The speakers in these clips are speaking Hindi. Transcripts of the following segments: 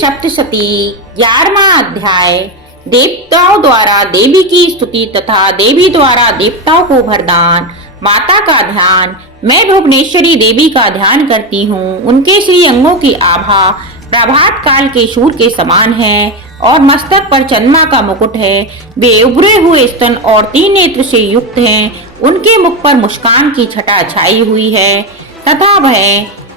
सप्तशती 11वां अध्याय। देवताओं द्वारा देवी की स्तुति तथा देवी द्वारा देवताओं को वरदान। माता का ध्यान। मैं भुवनेश्वरी देवी का ध्यान करती हूँ। उनके श्री अंगों की आभा प्रभात काल के सूर्य के समान है और मस्तक पर चंद्रमा का मुकुट है। वे उभरे हुए स्तन और 3 नेत्र से युक्त हैं। उनके मुख पर मुस्कान की छटा छाई हुई है तथा वह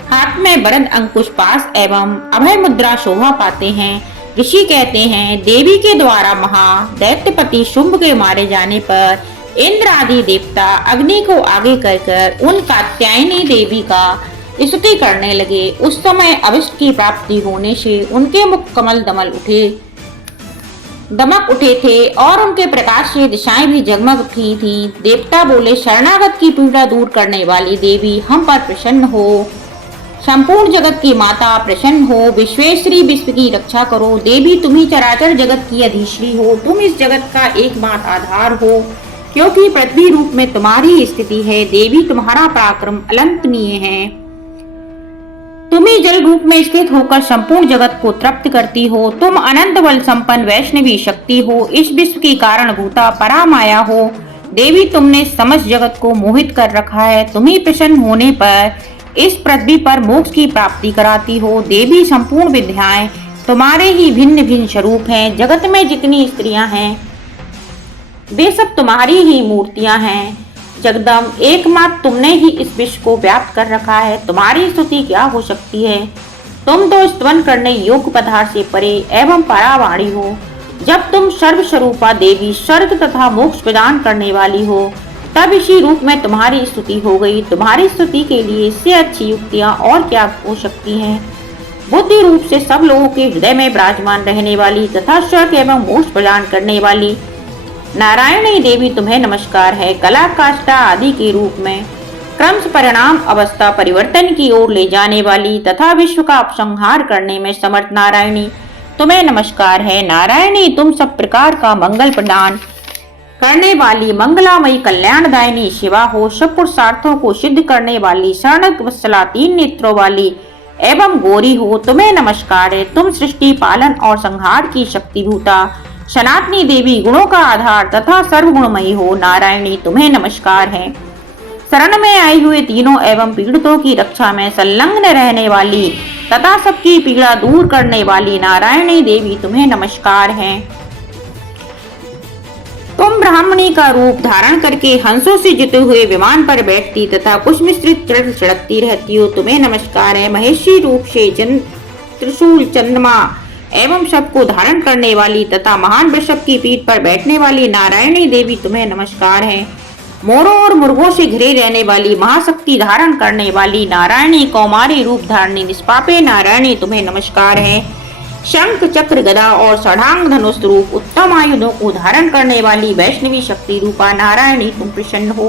हाथ में वरद अंकुश पास एवं अभय मुद्रा शोभा पाते हैं। ऋषि कहते हैं, देवी के द्वारा महा दैत्यपति शुंभ के मारे जाने पर इंद्र आदि देवता अग्नि को आगे कर उन कात्यायनी देवी का स्तुति करने लगे। उस समय अभिष्ट की प्राप्ति होने से उनके मुख कमल दमक उठे थे और उनके प्रकाश से दिशाएं भी जगमग उठी थी। देवता बोले, शरणागत की पीड़ा दूर करने वाली देवी हम पर प्रसन्न हो। संपूर्ण जगत की माता प्रसन्न हो। विश्वेश्वरी विश्व की रक्षा करो। देवी तुम ही चराचर जगत की अधीश्वरी हो। तुम इस जगत का एकमात्र आधार हो, क्योंकि पृथ्वी रूप में तुम्हारी स्थिति है। देवी तुम्हारा पराक्रम अलंकनीय है। तुम ही जल रूप में स्थित होकर संपूर्ण जगत को तृप्त करती हो। तुम अनंत बल संपन्न वैष्णवी शक्ति हो। इस विश्व की कारण भूता परामाया हो। देवी तुमने समस्त जगत को मोहित कर रखा है। तुम्ही प्रसन्न होने पर इस पृथ्वी पर मोक्ष की प्राप्ति कराती हो। देवी संपूर्ण विद्याएं तुम्हारे ही भिन्न भिन्न स्वरूप हैं। जगत में जितनी स्त्रियां हैं वे सब तुम्हारी ही मूर्तियां हैं। जगदम्ब एकमात्र तुमने ही इस विश्व को व्याप्त कर रखा है। तुम्हारी स्तुति क्या हो सकती है। तुम तो स्तवन करने योग्य पदार्थ से परे एवं परावाणी हो। जब तुम सर्वस्वरूपा देवी स्वर्ग तथा मोक्ष प्रदान करने वाली हो, तब इसी रूप में तुम्हारी स्तुति हो गई। तुम्हारी स्तुति के लिए इससे अच्छी युक्तियां और क्या हो सकती हैं। बुद्धि रूप से सब लोगों के हृदय में विराजमान रहने वाली तथा स्वर्ग एवं मोक्ष प्रदान करने वाली नारायणी देवी तुम्हें नमस्कार है। कला काष्ठा आदि के रूप में क्रमश परिणाम अवस्था परिवर्तन की ओर ले जाने वाली तथा विश्व का उपसंहार करने में समर्थ नारायणी तुम्हें नमस्कार है। नारायणी तुम सब प्रकार का मंगल प्रदान करने वाली मंगलामयी कल्याणदायिनी शिवा हो। सब पुरुषार्थों को सिद्ध करने वाली शरण वत्सला 3 नेत्रों वाली एवं गौरी हो। तुम्हें नमस्कार है। तुम सृष्टि पालन और संहार की शक्तिभूता सनातनी देवी गुणों का आधार तथा सर्वगुणमयी हो। नारायणी तुम्हें नमस्कार है। शरण में आए हुए तीनों एवं पीड़ितों की रक्षा में संलग्न रहने वाली तथा सबकी पीड़ा दूर करने वाली नारायणी देवी तुम्हें नमस्कार है। तुम ब्राह्मणी का रूप धारण करके हंसों से जुटे हुए विमान पर बैठती तथा कुछ मिश्रित चढ़ती रहती हो। तुम्हें नमस्कार है। महेशी रूप से त्रिशूल चंद्रमा एवं सबको धारण करने वाली तथा महान वृषभ की पीठ पर बैठने वाली नारायणी देवी तुम्हें नमस्कार है। मोरों और मुर्गों से घिरे रहने वाली महाशक्ति धारण करने वाली नारायणी कौमारी रूप धारणी निष्पापे नारायणी तुम्हें नमस्कार है। शंख चक्र गदा और षडांग धनुष रूप उत्तम आयुधों को धारण करने वाली वैष्णवी शक्ति रूपा नारायणी तुम प्रसन्न हो।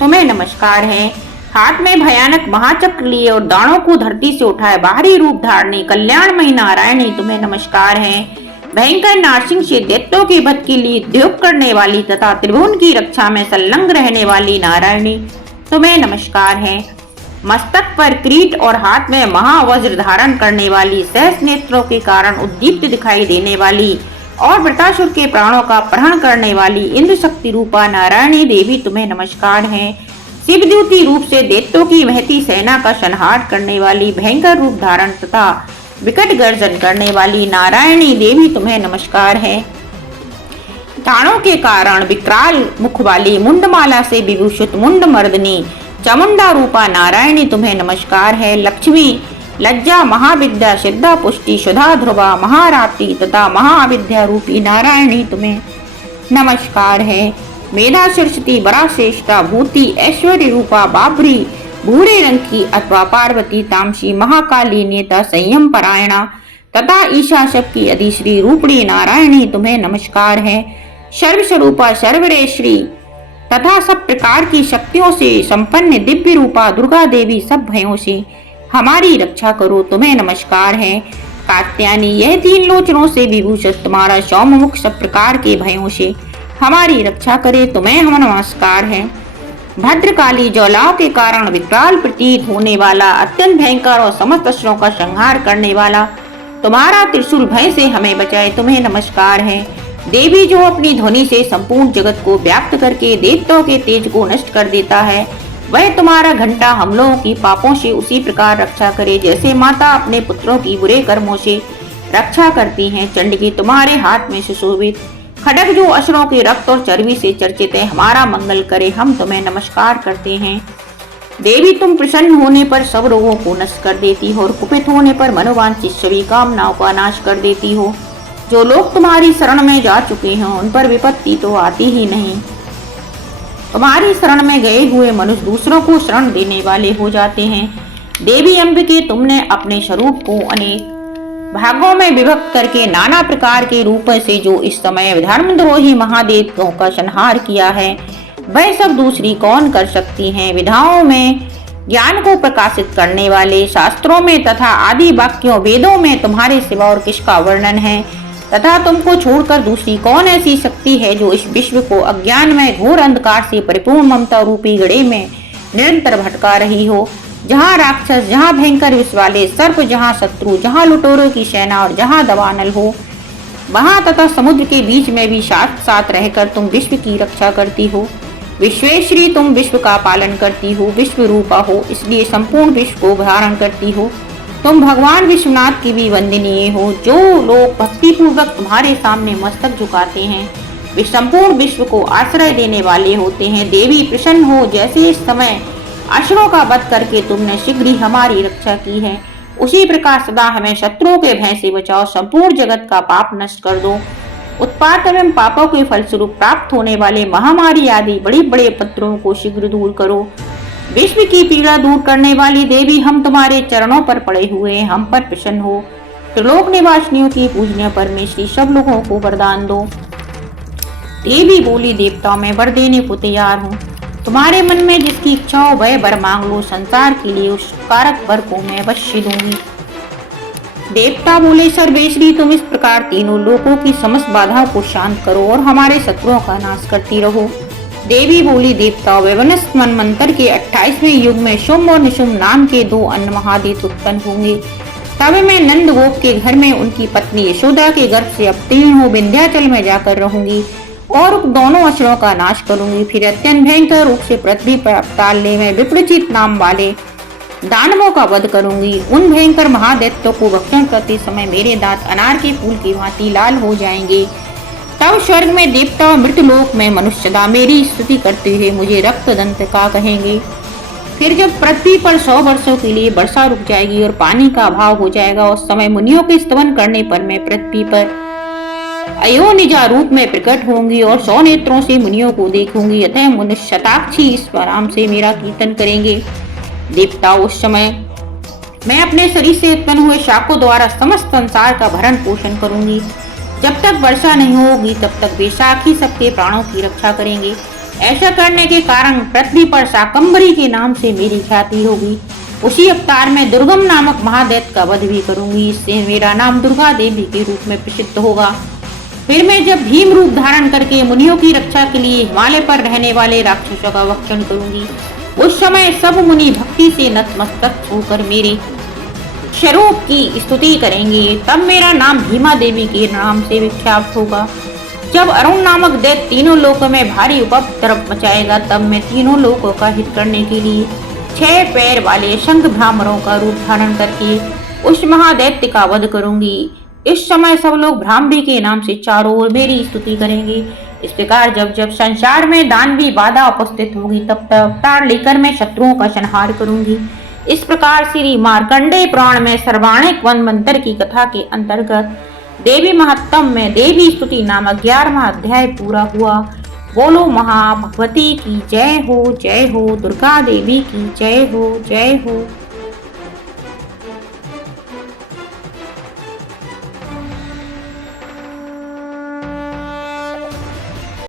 तुम्हें नमस्कार है। हाथ में भयानक महाचक्र लिए और दानों को धरती से उठाए बाहरी रूप धारणी कल्याणमयी नारायणी तुम्हें नमस्कार है। भयंकर नारसिंह से दैत्यों के वध के लिए उद्योग करने वाली तथा त्रिभुवन की रक्षा में संलग्न रहने वाली नारायणी तुम्हें नमस्कार है। मस्तक पर किरीट और हाथ में महावज्र धारण करने वाली सहस्र नेत्रों के कारण उद्दीप्त दिखाई देने वाली और वृतासुर के प्राणों का अपहरण करने वाली इंद्र शक्ति रूपा नारायणी देवी तुम्हें नमस्कार है। शिवद्युति रूप से दैत्यों की महती सेना का संहार करने वाली भयंकर रूप धारण तथा विकट गर्जन करने वाली नारायणी देवी तुम्हें नमस्कार है। ताणों के कारण विकराल मुख वाली मुंडमाला से विभूषित मुंड मर्दनी चामुंडा रूपा नारायणी तुम्हें नमस्कार है। लक्ष्मी लज्जा महाविद्या सिद्धा पुष्टि सुधा ध्रुवा महारात्रि तथा महाविद्या रूपी नारायणी तुम्हें नमस्कार है। मेधा सरस्वती बड़ा श्रेष्ठा भूति ऐश्वर्य रूपा बाबरी भूरे रंग की अथवा पार्वती तामसी महाकाली नेता संयम परायणा तथा ईशा शब की अधिश्री रूपणी नारायणी तुम्हें नमस्कार है। सर्वस्वरूपा सर्वरेश्वरी तथा सब प्रकार की शक्तियों से संपन्न दिव्य रूपा दुर्गा देवी सब भयों से हमारी रक्षा करो। तुम्हें नमस्कार है। कात्यायनी यह 3 लोचनों से विभूषित तुम्हारा सौम्यमुख सब प्रकार के भयों से हमारी रक्षा करे। तुम्हें हम नमस्कार है। भद्रकाली ज्वालाओं के कारण विकराल प्रतीत होने वाला अत्यंत भयंकर और समस्त असुरों का संहार करने वाला तुम्हारा त्रिशूल भय से हमें बचाए, तुम्हें नमस्कार है। देवी जो अपनी ध्वनि से संपूर्ण जगत को व्याप्त करके देवताओं के तेज को नष्ट कर देता है, वह तुम्हारा घंटा हम लोगों की पापों से उसी प्रकार रक्षा करे जैसे माता अपने पुत्रों की बुरे कर्मों से रक्षा करती हैं। चंडकी तुम्हारे हाथ में सुशोभित खड्ग जो असुरों के रक्त और चर्बी से चर्चित है, हमारा मंगल करे, हम तुम्हें नमस्कार करते हैं। देवी तुम प्रसन्न होने पर सब रोगों को नष्ट कर देती हो और कुपित होने पर मनोवांछित सभी कामनाओं का नाश कर देती हो। जो लोग तुम्हारी शरण में जा चुके हैं उन पर विपत्ति तो आती ही नहीं। तुम्हारी शरण में गए हुए मनुष्य दूसरों को शरण देने वाले हो जाते हैं। देवी अंबिके तुमने अपने स्वरूप को अनेक भागों में विभक्त करके नाना प्रकार के रूप से जो इस समय धर्मद्रोही महादेवों का संहार किया है, वह सब दूसरी कौन कर सकती हैं। विधाओं में ज्ञान को प्रकाशित करने वाले शास्त्रों में तथा आदि वाक्यों वेदों में तुम्हारे सिवा और किसका वर्णन है, तथा तुमको छोड़कर दूसरी कौन ऐसी शक्ति है जो इस विश्व को अज्ञान में घोर अंधकार से परिपूर्ण ममता रूपी गड़े में निरंतर भटका रही हो। जहाँ राक्षस, जहाँ भयंकर विष वाले सर्प, जहाँ शत्रु, जहाँ लुटेरों की सेना और जहाँ दवानल हो, वहाँ तथा समुद्र के बीच में भी साथ साथ रहकर तुम विश्व की रक्षा करती हो। विश्वेश्वरी तुम विश्व का पालन करती हो, विश्व रूपा हो, इसलिए संपूर्ण विश्व को धारण करती हो। तुम भगवान विश्वनाथ की भी वंदनीय हो। जो लोग भक्ति पूर्वक तुम्हारे सामने मस्तक झुकाते हैं वे संपूर्ण विश्व को आश्रय देने वाले होते हैं। देवी प्रसन्न हो, जैसे इस समय असुरों का वध करके तुमने शीघ्र ही हमारी रक्षा की है, उसी प्रकार सदा हमें शत्रुओं के भय से बचाओ। संपूर्ण जगत का पाप नष्ट कर दो। उत्पात एवं पापों के फलस्वरूप प्राप्त होने वाले महामारी आदि बड़े बड़े उपद्रवों को शीघ्र दूर करो। विश्व की पीड़ा दूर करने वाली देवी, हम तुम्हारे चरणों पर पड़े हुए हैं, हम पर प्रसन्न हो। त्रिलोक निवासियों की पूजनीय परमेश्वरी, सब लोगों को वरदान दो। देवी बोली, देवताओं में वर देने को तैयार हूँ। तुम्हारे मन में जिसकी इच्छा हो वह वर मांग लो। संसार के लिए उस कारक वर को मैं अवश्य दूंगी। देवता बोले, सर्वेश्वरी तुम इस प्रकार तीनों लोकों की समस्त बाधाओं को शांत करो और हमारे शत्रुओं का नाश करती रहो। देवी बोली, देवताओं, वैवनस्थ मनमंत्र के 28वें युग में शुंभ और निशुंभ नाम के 2 अन्य महादेव उत्पन्न होंगे। तब मैं नंद गोप के घर में उनकी पत्नी यशोदा के गर्भ से अवतीर्ण हो विंध्याचल में जाकर रहूंगी और दोनों असुरों का नाश करूंगी। फिर अत्यंत भयंकर रूप से पृथ्वी पर अवतार ले मैं विप्रचित नाम वाले दानवों का वध करूंगी। उन भयंकर महादैत्यों को भक्षण करते समय मेरे दांत अनार के फूल की भांति लाल हो जाएंगे। तब स्वर्ग में देवता और मृतलोक में मनुष्य सदा मेरी स्तुति करते हुए मुझे रक्तदंत का कहेंगे। फिर जब पृथ्वी पर 100 वर्षों के लिए वर्षा रुक जाएगी और पानी का अभाव हो जाएगा, उस समय मुनियों के स्तवन करने पर मैं पृथ्वी पर अयोनिजा रूप में प्रकट होंगी और 100 नेत्रों से मुनियों को देखूंगी। अतः मनुष्य शताक्षी इस आराम से मेरा कीर्तन करेंगे। देवता, उस समय मैं अपने शरीर से उत्पन्न हुए शाकों द्वारा समस्त संसार का भरण पोषण करूंगी। जब तक वर्षा नहीं होगी तब तक वे शाक ही सबके प्राणों की रक्षा करेंगे। ऐसा करने के कारण पृथ्वी पर शाकंभरी के नाम से मेरी ख्याति होगी। उसी अवतार में दुर्गम नामक महादैत्य का वध भी करूंगी। इससे मेरा नाम दुर्गा देवी के रूप में प्रसिद्ध होगा। फिर मैं जब भीम रूप धारण करके मुनियों की रक्षा के लिए हिमालय पर रहने वाले राक्षसों का भक्षण करूंगी, उस समय सब मुनि भक्ति से नतमस्तक होकर मेरे स्वरूप की स्तुति करेंगे। तब मेरा नाम भीमा देवी के नाम से विख्यात होगा। जब अरुण नामक दैत्य तीनों लोकों में भारी उपद्रव मचाएगा, तब मैं तीनों लोकों का हित करने के लिए 6 पैर वाले शंख भ्रामरों का रूप धारण करके उस महादैत्य का वध करूंगी। इस समय सब लोग भ्रामरी के नाम से चारों ओर मेरी स्तुति करेंगे। इस प्रकार जब जब संसार में दानवी बाधा उपस्थित होगी, तब तब अवतार लेकर मैं शत्रुओं का संहार करूंगी। इस प्रकार श्री मार्कंडेय पुराण में सर्वाणिक वन मंत्र की कथा के अंतर्गत देवी महत्तम में देवी स्तुति नामक 11वां अध्याय पूरा हुआ। बोलो महाभगवती की जय हो, जय हो, दुर्गा देवी की जय हो, जय हो।